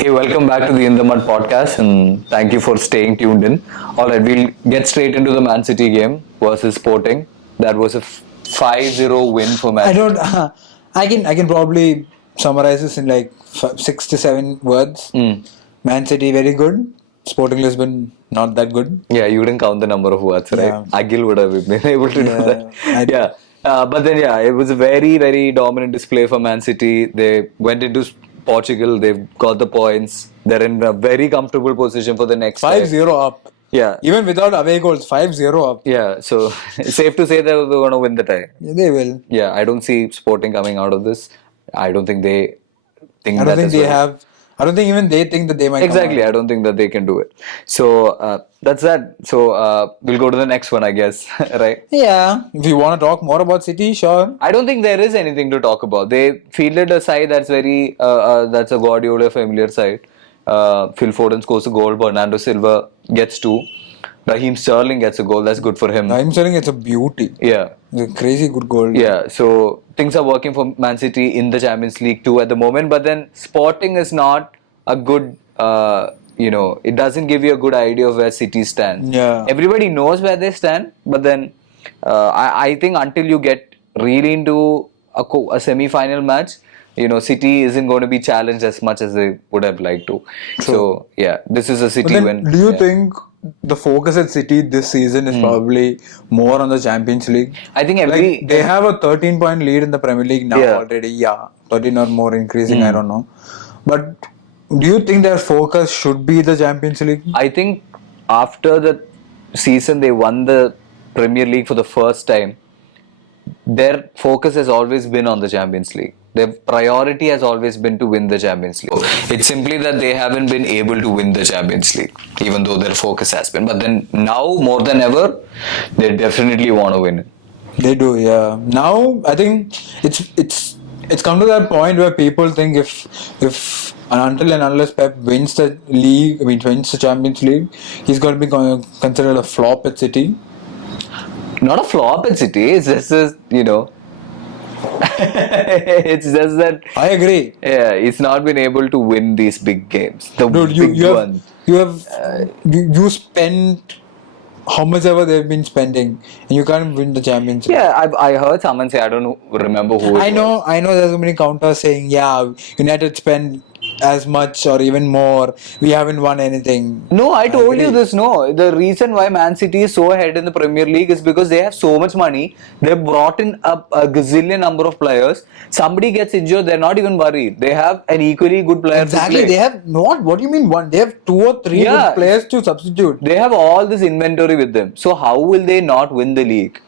Hey, welcome back to the In the Mud podcast, and thank you for staying tuned in. All right, we'll get straight into the Man City game versus Sporting. That was a 5-0 win for Man I City. don't. I can probably summarize this in like 6 to 7 words. Man City very good. Sporting Lisbon not that good. Yeah, you didn't count the number of words, right? Yeah. Agil would have been able to do that. Yeah. But then, yeah, it was a very, very dominant display for Man City. They went into Portugal, they've got the points. They're in a very comfortable position for the next 5-0 up. Yeah. Even without away goals, 5-0 up. Yeah, so it's safe to say that they're going to win the tie. Yeah, they will. Yeah, I don't see Sporting coming out of this. I don't think they think I that don't think as they well. have. I don't think even they think that they might. Exactly, Come I don't think that they can do it. So that's that. So we'll go to the next one, I guess. Right? out. Yeah. If you want to talk more about City, sure. I don't think there is anything to talk about. They fielded a side that's that's a Guardiola familiar side. Phil Foden scores a goal. Bernardo Silva gets two. Raheem Sterling gets a goal. That's good for him. I'm saying it's a beauty. Yeah. It's a crazy good goal. Yeah, so things are working for Man City in the Champions League too at the moment. But then Sporting is not a good, it doesn't give you a good idea of where City stands. Yeah. Everybody knows where they stand, but then I think until you get really into a semi-final match, City isn't going to be challenged as much as they would have liked to. So yeah, this is a City But then, win. do you Yeah. think the focus at City this season is probably more on the Champions League? I think Like they have a 13-point lead in the Premier League now Yeah. already. Yeah, 13 or more increasing. I don't know. But do you think their focus should be the Champions League? I think after the season they won the Premier League for the first time, their focus has always been on the Champions League. Their priority has always been to win the Champions League. It's simply that they haven't been able to win the Champions League, even though their focus has been. But then now, more than ever, they definitely want to win it. They do. Yeah. Now I think it's come to that point where people think if until and unless Pep wins the league, wins the Champions League, he's going to be considered a flop at City. Not a flop at City, it's just, it's just that I agree. yeah, he's not been able to win these big games. The Dude, big you ones. you spend how much ever they've been spending, and you can't win the Champions League. Yeah, I heard someone say, I don't remember who it was. I know. There's so many counters saying, yeah, United spend as much or even more. We haven't won anything. No, I told agree. you this. No, the reason why Man City is so ahead in the Premier League is because they have so much money. They've brought in a gazillion number of players. Somebody gets injured, they're not even worried. They have an equally good player Exactly. to play. They have not. What do you mean one? They have 2 or 3 Yeah. good players to substitute. They have all this inventory with them. So how will they not win the league?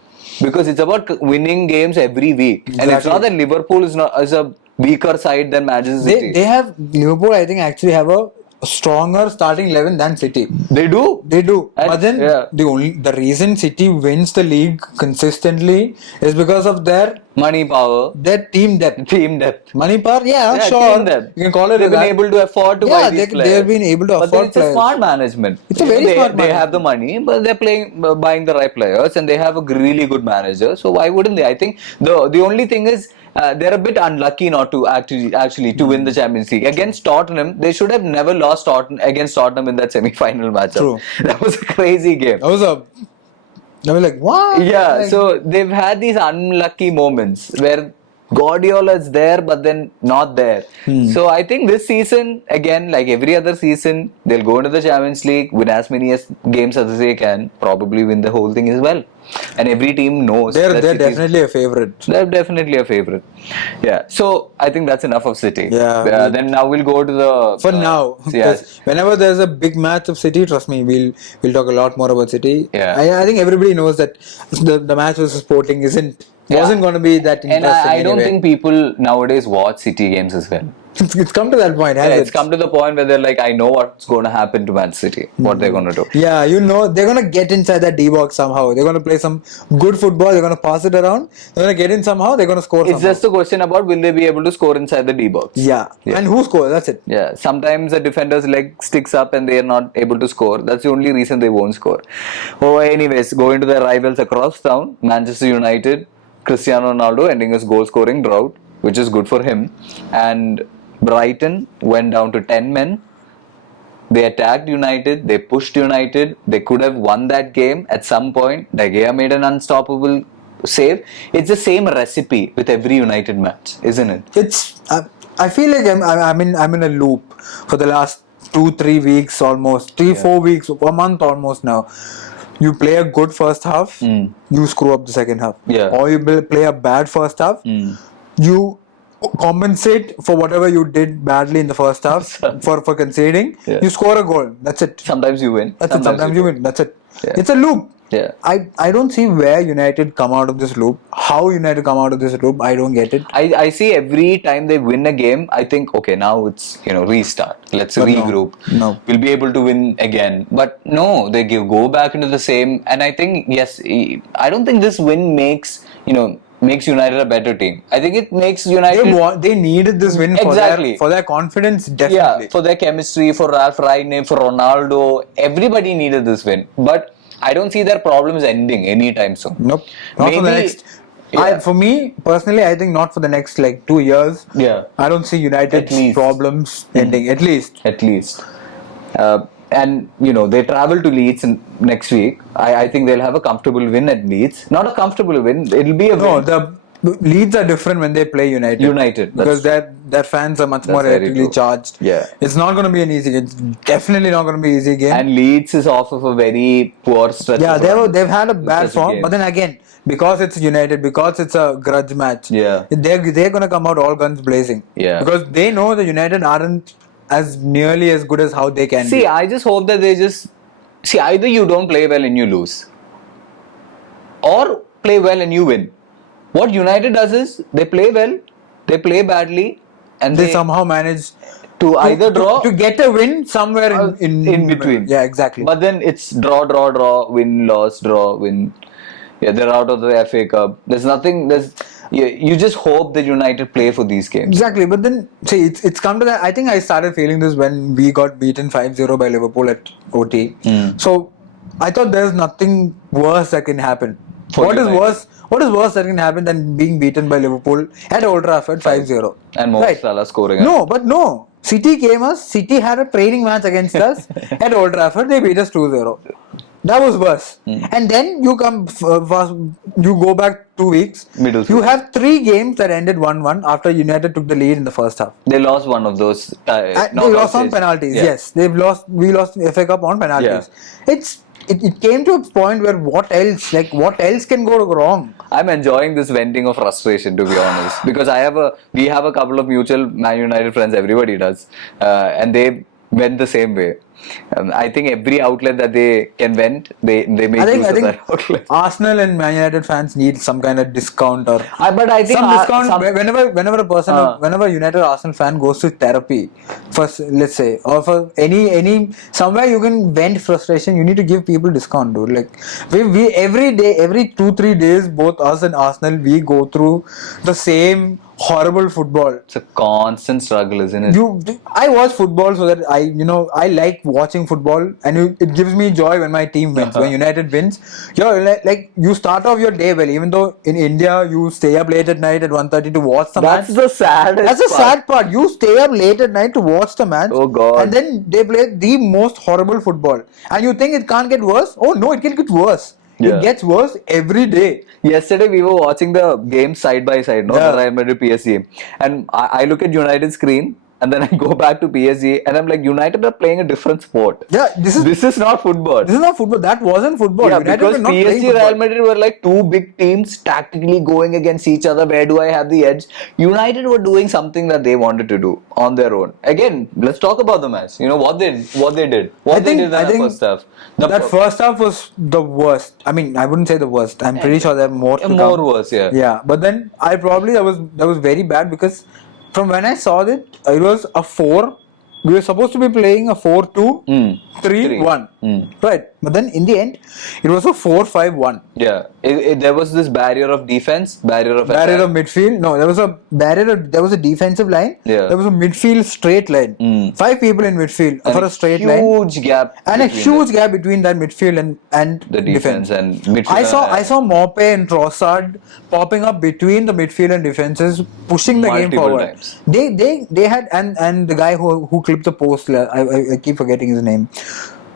Because it's about winning games every week. And it's Exactly. not that Liverpool is a weaker side than Manchester City. They have Liverpool. I think actually have a stronger starting 11 than City. They do. They do, And- but then yeah. the reason City wins the league consistently is because of their Money power. team depth. Team depth. Money power, yeah, Yeah, sure. team depth. You can call it They've been that. able to afford to buy these players. They've been able to But then afford it's a players. smart management. It's a very they, smart They have the management. money, but they're buying the right players, and they have a really good manager. So why wouldn't they? I think the only thing is they're a bit unlucky not to actually to win the Champions League against Tottenham. They should have never lost against Tottenham in that semi-final matchup. True. That was a crazy game. They were like, what? Yeah, Like, so they've had these unlucky moments where Guardiola is there but then not there. So I think this season, again, like every other season, they'll go into the Champions League, win as many games as they can, probably win the whole thing as well. And every team knows they're that City's- definitely a favorite. they're definitely a favorite. Yeah, so I think that's enough of City. Yeah. Then now we'll go to the For now, Yeah. because whenever there's a big match of City, trust me, we'll talk a lot more about City. Yeah. I think everybody knows that the match versus Sporting wasn't going to be that And interesting. I don't anyway. think people nowadays watch City games as well. it's come to that point. Yeah, Has it's it? come to the point where they're like, I know what's going to happen to Man City, what they're going to do. Yeah, they're gonna get inside that D box somehow. They're gonna play some good football. They're gonna pass it around. They're gonna get in somehow. They're gonna score. It's somehow. just a question about will they be able to score inside the D box. Yeah. And who scores? That's it. Yeah, sometimes the defender's leg sticks up and they are not able to score. That's the only reason they won't score. Oh, anyways, going to their rivals across town, Manchester United, Cristiano Ronaldo ending his goal scoring drought, which is good for him. And Brighton went down to 10 men. They attacked United. They pushed United. They could have won that game at some point. De Gea made an unstoppable save. It's the same recipe with every United match, isn't it? It's I feel like I'm in a loop for the last 2-3 weeks almost, 3-4 weeks, a month almost now. You play a good first half, you screw up the second half. Yeah. Or you play a bad first half, you compensate for whatever you did badly in the first half for conceding. Yeah. You score a goal. That's it. Sometimes you win. That's it. Sometimes you win. That's it. Yeah. It's a loop. Yeah. I don't see where United come out of this loop. How United come out of this loop, I don't get it. I see every time they win a game, I think, okay, now it's, restart. Let's But regroup. no. We'll be able to win again. But no, they go back into the same. And I think, yes, I don't think this win makes United a better team. I think it makes United... They needed this win Exactly. for their confidence, definitely. Yeah, for their chemistry, for Ralph Rangnick, for Ronaldo. Everybody needed this win. But I don't see their problems ending anytime soon. Nope. Not for the next. Yeah. For me personally, I think not for the next 2 years. Yeah. I don't see United's problems ending. At least. And they travel to Leeds next week. I think they'll have a comfortable win at Leeds. Not a comfortable win. It'll be a No, win. the Leeds are different when they play United. Because their fans are much more very electrically true. charged. Yeah. It's not going to be an easy game. It's definitely not going to be an easy game. And Leeds is off of a very poor stretch. Yeah, of run. they've had a bad Such a form, game. but then again, because it's United, because it's a grudge match, Yeah. they're gonna come out all guns blazing. Yeah. Because they know the United aren't as nearly as good as how they can See, be. I just hope that either you don't play well and you lose, or play well and you win. What United does is they play well, they play badly, and They somehow manage to either draw to get a win somewhere in between. Yeah, exactly. But then it's draw, win, loss, draw, win. Yeah, they're out of the FA Cup. There's nothing. You just hope that United play for these games. Exactly, but then see, it's come to that. I think I started feeling this when we got beaten 5-0 by Liverpool at OT. So I thought there's nothing worse that can happen. What is worse that can happen than being beaten by Liverpool at Old Trafford 5-0? And Mo Salah scoring. No. City had a training match against us at Old Trafford. They beat us 2-0. That was worse. And then you you go back 2 weeks. You have 3 games that ended 1-1 after United took the lead in the first half. They lost one of those. They lost on penalties. Yeah. Yes, we lost the FA Cup on penalties. Yeah. It came to a point where what else can go wrong? I'm enjoying this venting of frustration, to be honest, because we have a couple of mutual Man United friends. Everybody does, and they went the same way. I think every outlet that they can vent, they make use of that outlet. Arsenal and Man United fans need some kind of discount or but I think some discount whenever a person, whenever United Arsenal fan goes to therapy, let's say, or for any somewhere you can vent frustration, you need to give people discount, dude. Like we every day, every 2-3 days, both us and Arsenal, we go through the same horrible football. It's a constant struggle, isn't it? I watch football so that I like watching football, and it gives me joy when my team wins. When United wins, you start off your day well. Even though in India you stay up late at night at 1:30 to watch the match. That's the saddest. That's the sad part. You stay up late at night to watch the match. Oh God! And then they play the most horrible football, and you think it can't get worse? Oh no, it can get worse. Yeah. It gets worse every day. Yesterday we were watching the game side by side, the Real Madrid PSG, and I look at United's screen, and then I go back to PSG, and I'm like, United are playing a different sport. Yeah, this is not football. This is not football. That wasn't football. Yeah, United because were not PSG, Real Madrid were like two big teams tactically going against each other. Where do I have the edge? United were doing something that they wanted to do on their own. Again, let's talk about the match. What they did. What they did in the first half. That first half was the worst. I mean, I wouldn't say the worst. I'm pretty sure there are more to come. More worse, yeah. Yeah, but then that was very bad because from when I saw it was a 4 we were supposed to be playing a 4-2-3-1, right? But then in the end, it was a 4-5-1. Yeah, there was this barrier of defense, barrier of Barrier attack. of midfield. No, there was a barrier. There was a defensive line. Yeah. There was a midfield straight line. 5 people in midfield And for a straight line. huge gap. And a between huge them. gap between that midfield and The defense and midfield. I saw Mope and Trossard popping up between the midfield and defenses, pushing the game Multiple forward. times. They had and the guy who clipped the post. I keep forgetting his name.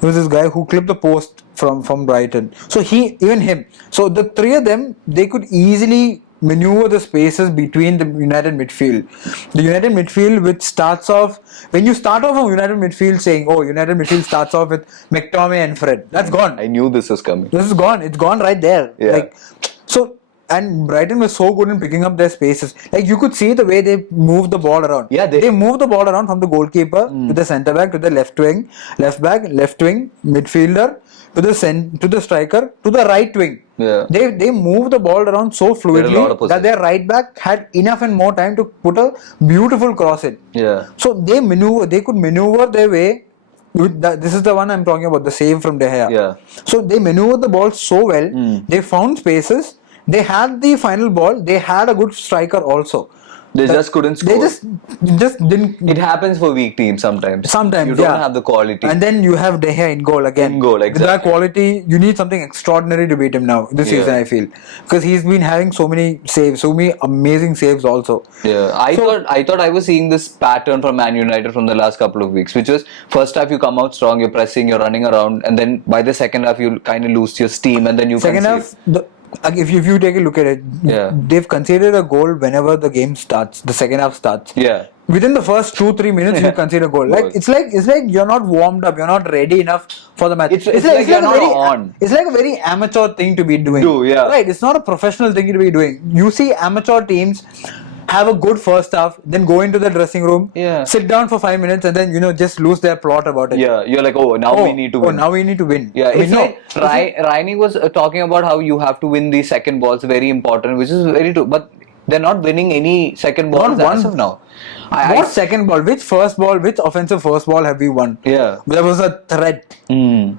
There was this guy who clipped the post from Brighton. So even him. So the three of them, they could easily maneuver the spaces between the United midfield. The United midfield, which starts off, when you start off from United midfield saying, oh, United midfield starts off with McTominay and Fred. That's gone. I knew this was coming. This is gone. It's gone right there. Yeah. And Brighton was so good in picking up their spaces. Like you could see the way they moved the ball around. Yeah, they moved the ball around from the goalkeeper to the centre back to the left wing, left back, left wing, midfielder to the striker to the right wing. Yeah. They moved the ball around so There are a lot of fluidly possession. that their right back had enough and more time to put a beautiful cross in. Yeah. So they could maneuver their way. This is the one I'm talking about, the save from De Gea. Yeah. So they maneuvered the ball so well. They found spaces. They had the final ball. They had a good striker also. They just couldn't score. They just didn't. It happens for weak teams sometimes. Sometimes you don't yeah. have the quality. And then you have De Gea in goal again. In goal, With that exactly. quality, you need something extraordinary to beat him now this Yeah. season. I feel because he's been having so many saves, so many amazing saves also. Yeah, I thought I was seeing this pattern from Man United from the last couple of weeks, which was first half you come out strong, you're pressing, you're running around, and then by the second half you kind of lose your steam, and then you Second concede. half, if you take a look at it, Yeah. they've conceded a goal whenever the game starts. The second half starts. Yeah. Within the first 2-3 minutes, you concede a goal. Goal. It's like you're not warmed up. You're not ready enough for the match. It's like you're a not very, on. It's like a very amateur thing to be doing. Yeah. Right. It's not a professional thing to be doing. You see amateur teams have a good first half, then go into the dressing room, Yeah. sit down for 5 minutes, and then just lose their plot about it. Yeah, you're like, now we need to win. Now we need to win. Yeah, I mean, it's like Raini was talking about how you have to win the second balls, very important, which is very true. But they're not winning any second balls Not as one. of now. What second ball? Which first ball? Which offensive first ball have we won? Yeah. There was a threat. And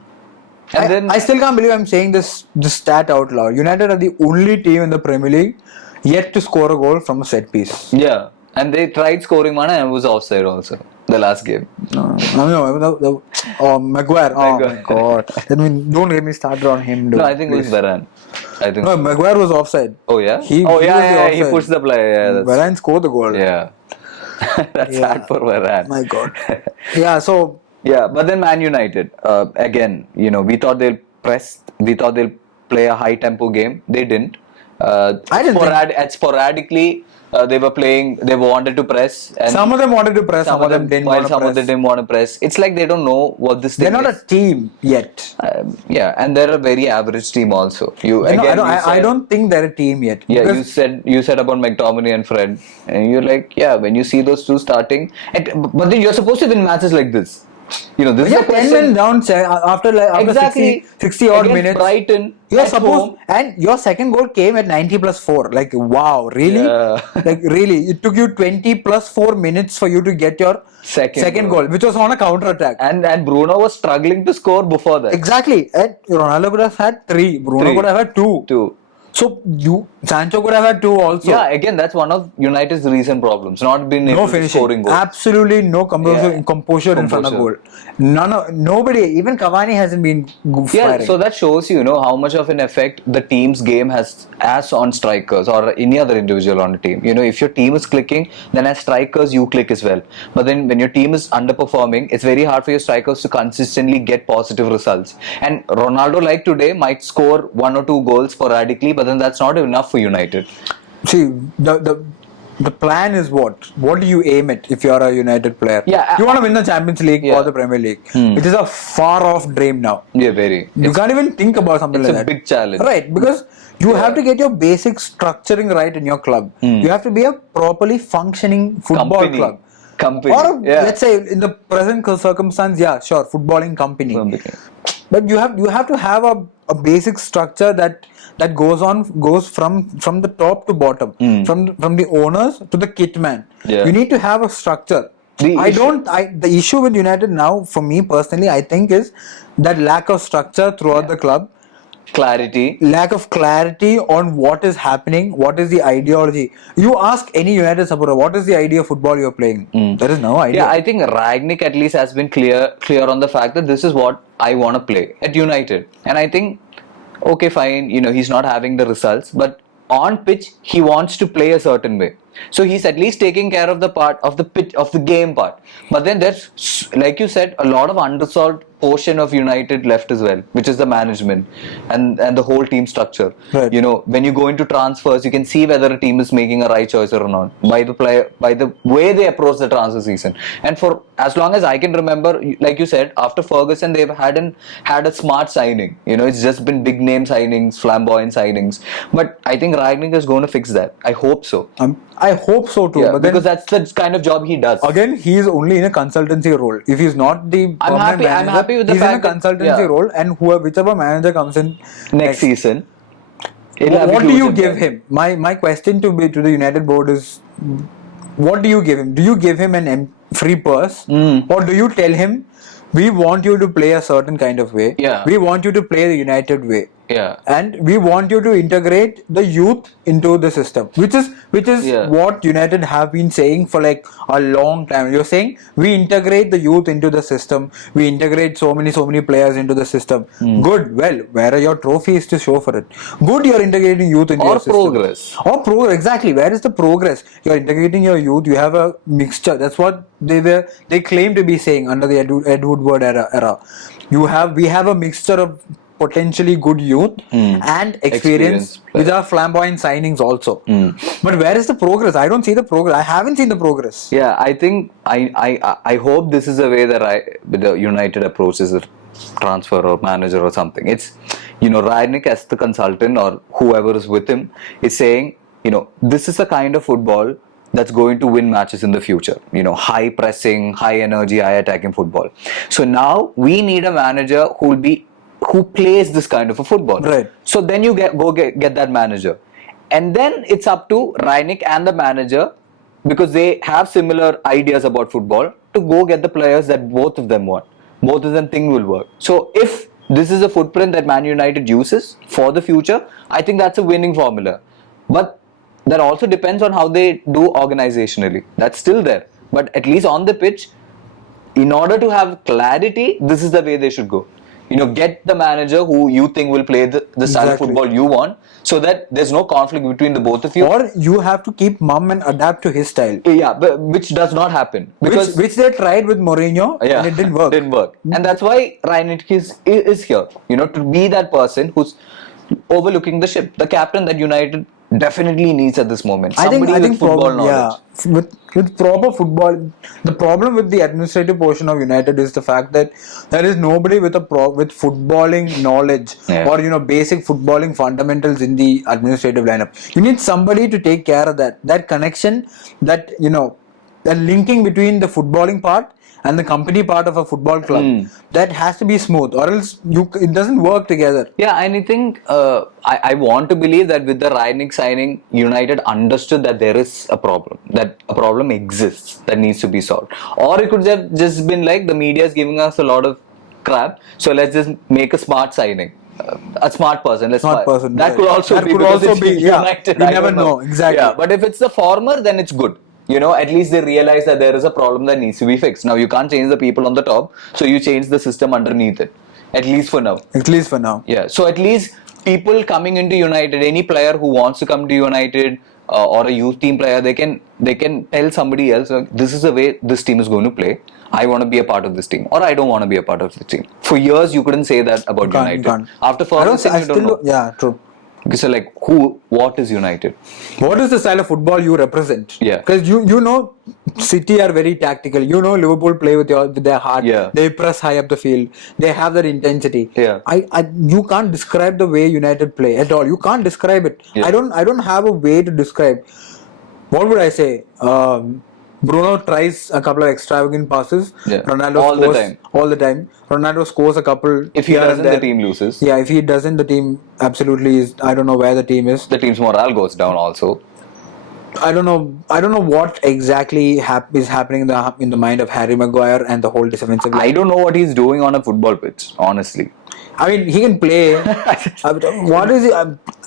then I still can't believe I'm saying this stat out loud. United are the only team in the Premier League yet to score a goal from a set piece. yeah, and they tried scoring one and it was offside also the last game. Maguire. Oh Maguire. my god. Don't get me started on him. Dude. No, I think it was Varane. I think. No, Maguire was offside. Oh yeah. He oh was yeah, the yeah, he offside. pushed the play. Yeah, that's, Varane scored the goal. yeah. That's Yeah. sad for Varane. My god. Yeah, so Yeah, but then Man United again. We thought they'll press. We thought they'll play a high tempo game. They didn't. I didn't Sporadically, they were playing. They wanted to press. And some of them wanted to press, some of them didn't while want to some press. of them didn't want to press. It's like they don't know what this thing They're not is. a team yet. Yeah, and they're a very average team also. I don't think they're a team yet. Yeah, Because you said about McTominay and Fred, and you're like, yeah, when you see those two starting, but then you're supposed to win matches like this. This is you're a 10 question. men down after Exactly 60 odd against minutes. Brighton, You're at supposed, home. and your second goal came at 90 plus 4. Like, wow, really? Yeah. Like, really? It took you 20 plus 4 minutes for you to get your Second goal, which was on a counter attack. And Bruno was struggling to score before that. Exactly. And Ronaldo could have had 3. Bruno 3. could have had 2. 2. So, Sancho could have had 2 also. Yeah, again, that's one of United's recent problems. Not being able No to finishing. scoring goals. Absolutely no composure in front of goal. Nobody, even Cavani hasn't been Yeah, firing. so that shows you how much of an effect the team's game has as on strikers or any other individual on a team. If your team is clicking, then as strikers you click as well. But then when your team is underperforming, it's very hard for your strikers to consistently get positive results. And Ronaldo, like today, might score 1 or 2 goals sporadically, but then that's not enough for United. See, the plan is what? What do you aim at if you're a United player? Yeah, you want to win the Champions League yeah. or the Premier League, which is a far off dream now. Yeah, very. You can't even think about something It's like a that. big challenge. Right, because you have to get your basic structuring right in your club. You have to be a properly functioning football club. Company. Or Yeah. let's say in the present circumstance, yeah, sure, footballing company. But you have to have a basic structure that goes from the top to bottom, from the owners to the kit man. Yeah. You need to have a structure. The issue with United now, for me personally, I think is that lack of structure throughout the club, Clarity. lack of clarity on what is happening, what is the ideology. You ask any United supporter, what is the idea of football you're playing? There is no idea. Yeah, I think Ragnick at least has been clear on the fact that this is what I want to play at United. And I think, okay, fine, he's not having the results, but on pitch, he wants to play a certain way. So he's at least taking care of the part of the pitch of the game part. But then there's, like you said, a lot of unresolved portion of United left as well, which is the management and the whole team structure. Right. When you go into transfers, you can see whether a team is making a right choice or not by the way they approach the transfer season. And for as long as I can remember, like you said, after Ferguson, they've hadn't had a smart signing. It's just been big name signings, flamboyant signings. But I think Ragnick is going to fix that. I hope so. I hope so too. Yeah, but then, because that's the kind of job he does. again, he is only in a consultancy role. If he's not the permanent manager, I'm happy with the he's fact in a consultancy role, and whichever manager comes in next season. What do you give him? My question to the United board is, what do you give him? Do you give him an free purse, or do you tell him, we want you to play a certain kind of way? Yeah. We want you to play the United way. Yeah. And we want you to integrate the youth into the system, which is what United have been saying for like a long time. You're saying we integrate the youth into the system, we integrate so many players into the system. Good. Well, where are your trophies to show for it? Good, you're integrating youth into your system. Or progress. Exactly. Where is the progress? You're integrating your youth. You have a mixture. That's what they claim to be saying under the Ed Woodward era. We have a mixture of potentially good youth and experience with our flamboyant signings also. But where is the progress? I don't see the progress. I haven't seen the progress. Yeah, I think I hope this is the way that the United approaches a transfer or manager or something. It's Ragnick as the consultant or whoever is with him is saying, this is the kind of football that's going to win matches in the future. High pressing, high energy, high attacking football. So now we need a manager who plays this kind of a football. Right. So then you get that manager. And then it's up to Ragnick and the manager, because they have similar ideas about football, to go get the players that both of them want. Both of them think will work. So if this is a footprint that Man United uses for the future, I think that's a winning formula. But that also depends on how they do organizationally. That's still there. But at least on the pitch, in order to have clarity, this is the way they should go. Get the manager who you think will play the style of football you want, so that there's no conflict between the both of you. Or you have to keep mum and adapt to his style. Yeah, but which does not happen. Because which they tried with Mourinho, and it didn't work. And that's why Ragnick is here. To be that person who's overlooking the ship, the captain that United definitely needs at this moment. Somebody with football knowledge. Yeah, with proper football. The problem with the administrative portion of United is the fact that there is nobody with with footballing knowledge or basic footballing fundamentals in the administrative lineup. You need somebody to take care of that connection, that the linking between the footballing part and the company part of a football club. That has to be smooth, or else it doesn't work together. Yeah, and I think I want to believe that with the Ragnick signing, United understood that there is a problem, that a problem exists that needs to be solved. Or it could have just been like, the media is giving us a lot of crap, so let's just make a smart signing. A smart person. That could also be United. You never know. Exactly. Yeah, but if it's the former, then it's good. At least they realize that there is a problem that needs to be fixed. Now, you can't change the people on the top, so you change the system underneath it. At least for now. Yeah. So at least people coming into United, any player who wants to come to United or a youth team player, they can tell somebody else, this is the way this team is going to play. I want to be a part of this team, or I don't want to be a part of the team. For years, you couldn't say that about United. After Ferguson, you don't know. Yeah, true. So what is United? What is the style of football you represent? Yeah. Because City are very tactical. Liverpool play with their heart. Yeah. They press high up the field. They have that intensity. Yeah. You can't describe the way United play at all. You can't describe it. Yeah. I don't have a way to describe. What would I say? Bruno tries a couple of extravagant passes. Yeah. Ronaldo scores all the time. Ronaldo scores a couple. If he doesn't, the team loses. Yeah, if he doesn't, the team absolutely is. I don't know where the team is. The team's morale goes down also. I don't know. I don't know what exactly is happening in the mind of Harry Maguire and the whole defensive line. I don't know what he's doing on a football pitch, honestly. I mean, he can play. What is it?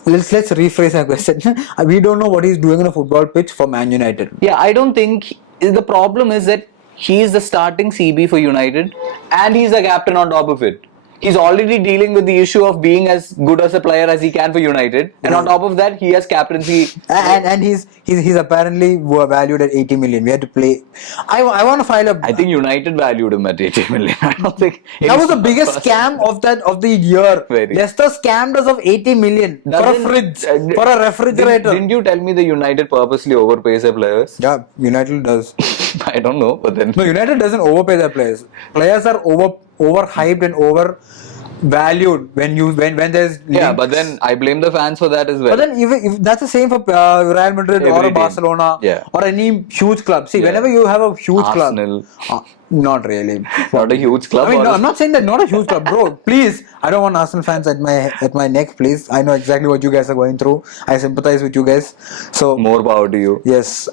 Let's rephrase that question. We don't know what he's doing on a football pitch for Man United. Yeah, I don't think the problem is that he's the starting CB for United and he's the captain on top of it. He's already dealing with the issue of being as good as a player as he can for United, and on top of that, he has captaincy. And he's apparently valued at 80 million. We had to play. I want to file a. I think United valued him at 80 million. I don't think that was the biggest scam of the year. Very. Leicester scammed us of 80 million for a fridge, for a refrigerator. Didn't you tell me the United purposely overpays their players? Yeah, United does. I don't know, but then No, United doesn't overpay their players. Players are overhyped and overvalued when there's yeah, links. but then I blame the fans for that as well. But then if that's the same for Real Madrid Every or team. Barcelona Yeah. or any huge club. See, Yeah. whenever you have a huge Arsenal. club, not really. Not a huge club. I mean, or no, I'm not saying that not a huge club, bro. Please, I don't want Arsenal fans at my neck. Please, I know exactly what you guys are going through. I sympathize with you guys. So more power to you. yes.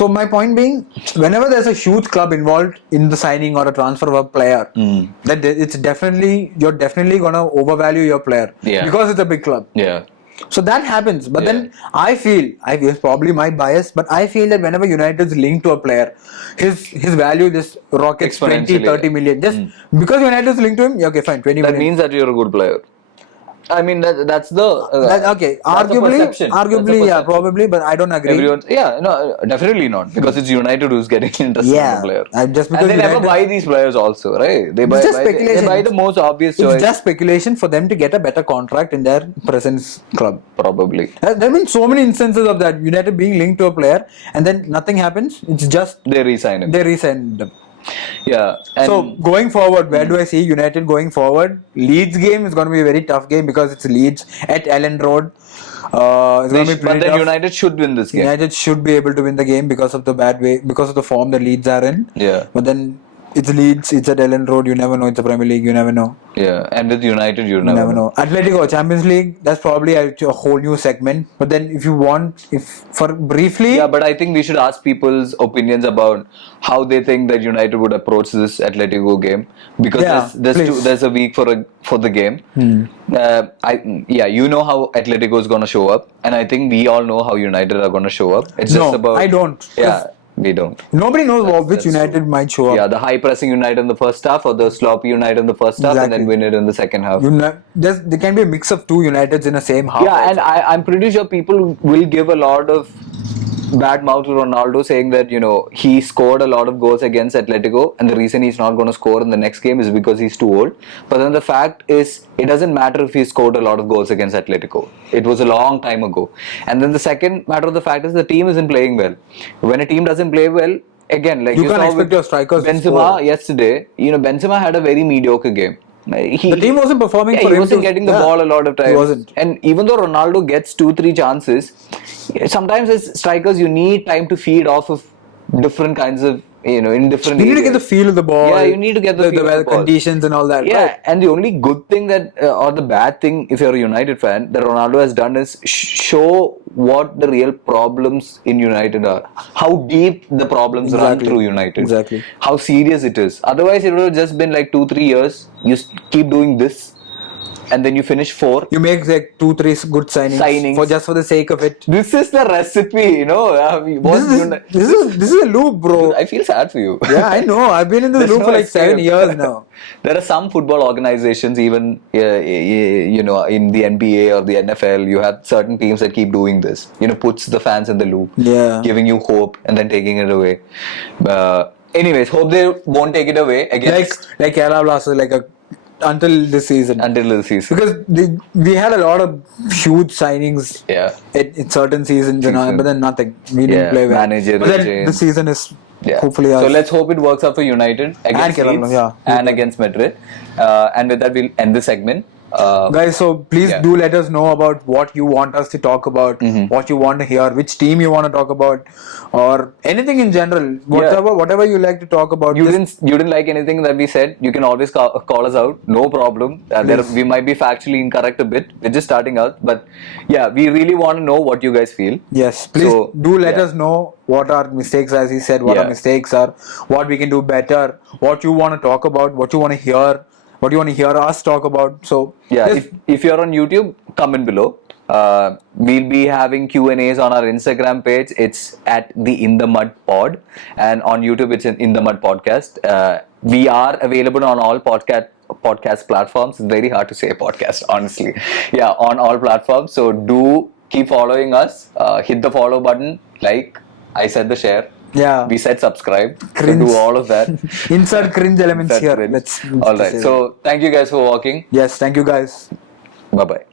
So my point being, whenever there's a huge club involved in the signing or a transfer of a player, that you're definitely gonna overvalue your player because it's a big club. Yeah. So that happens. But then I feel it's probably my bias, but I feel that whenever United's linked to a player, his value just rockets 20, 30 million. Just because United's linked to him, okay, fine, 20 That million. means that you're a good player. I mean that's the Okay, that's a perception. arguably, yeah, That's a perception. probably, but I don't agree. Everyone, no, definitely not, because it's United who's getting interested in the player. Just because And they never United- buy these players also, right? They buy, It's just buy they speculation. buy the most obvious It's choice. just speculation for them to get a better contract in their presence club. Probably. There have been so many instances of that. United being linked to a player and then nothing happens. It's just They re-sign him. they re-sign them. Yeah. And So going forward, where do I see United going forward? Leeds game is going to be a very tough game because it's Leeds at Ellen Road. It's going to be but pretty then tough. United should win this game. United should be able to win the game because of the form the Leeds are in. Yeah. But then it's Leeds, it's at Ellen Road. You never know. It's a Premier League. You never know. Yeah. And with United, you You never never know. Atletico Champions League. That's probably a whole new segment. But then briefly. Yeah, but I think we should ask people's opinions about how they think that United would approach this Atletico game, because Yeah, please. there's a week for the game. You know how Atletico is going to show up, and I think we all know how United are going to show up. It's No, just about I don't. Yeah, we don't. Nobody knows which that's United might show up. Yeah, the high pressing United in the first half, or the sloppy United in the first half, and Exactly. then win it in the second half. There can be a mix of two Uniteds in the same half. Yeah, and I'm pretty sure people will give a lot of bad mouth to Ronaldo, saying that he scored a lot of goals against Atletico, and the reason he's not going to score in the next game is because he's too old. But then the fact is, it doesn't matter if he scored a lot of goals against Atletico. It was a long time ago. And then the second matter of the fact is, the team isn't playing well. When a team doesn't play well, again, like You you can't saw expect with your strikers to Benzema score. yesterday, Benzema had a very mediocre game. The team wasn't performing for he him wasn't to- getting the yeah, ball a lot of times. he wasn't. And even though Ronaldo gets 2-3 chances, sometimes as strikers you need time to feed off of different kinds of, in different You need to get areas. the feel of the ball. Yeah, you need to get the feel of the ball. conditions and all that. Yeah, Right. and the only good thing that, or the bad thing, if you're a United fan, that Ronaldo has done is show what the real problems in United are. How deep the problems run Exactly. through United. Exactly. How serious it is. Otherwise, it would have just been like 2-3 years. You keep doing this, and then you finish 4. You make like 2-3 good signings for the sake of it. This is the recipe, This is a loop, bro. I feel sad for you. Yeah, I know. I've been in this There's loop no for like 7 escape. years now. There are some football organizations, even in the NBA or the NFL, you have certain teams that keep doing this. Puts the fans in the loop, Yeah. giving you hope and then taking it away. Anyways, hope they won't take it away against Like Kerala Blasters, until this season. until the season. Because we had a lot of huge signings Yeah. in certain seasons, but then nothing. We didn't Yeah, play well. manager But then change. the season is Yeah. hopefully So ours. let's hope it works out for United against Kerala, Leeds yeah. and against Madrid. And with that, we'll end the segment. Guys, so please Yeah. do let us know about what you want us to talk about, what you want to hear, which team you want to talk about, or anything in general. Whatever you like to talk about. You didn't like anything that we said, you can always call us out, no problem. We might be factually incorrect a bit, we're just starting out, but yeah, we really want to know what you guys feel. Yes, please So, do let yeah. us know what our mistakes, as he said, what our Yeah. mistakes are, what we can do better, what you want to talk about, what you want to hear, what you want to hear us talk about. So Yeah, just if you're on YouTube, comment below. We'll be having Q&As on our Instagram page. It's at the In the Mud Pod, and on YouTube it's in the Mud Podcast. We are available on all podcast platforms. It's very hard to say podcast, honestly. Yeah, on all platforms. So do keep following us. Hit the follow button. Like I said, the share. yeah, We said subscribe. cringe. So do all of that. Insert cringe elements Insert here. cringe. Let's All just right. say that. So thank you guys for watching. Yes, thank you guys. Bye bye.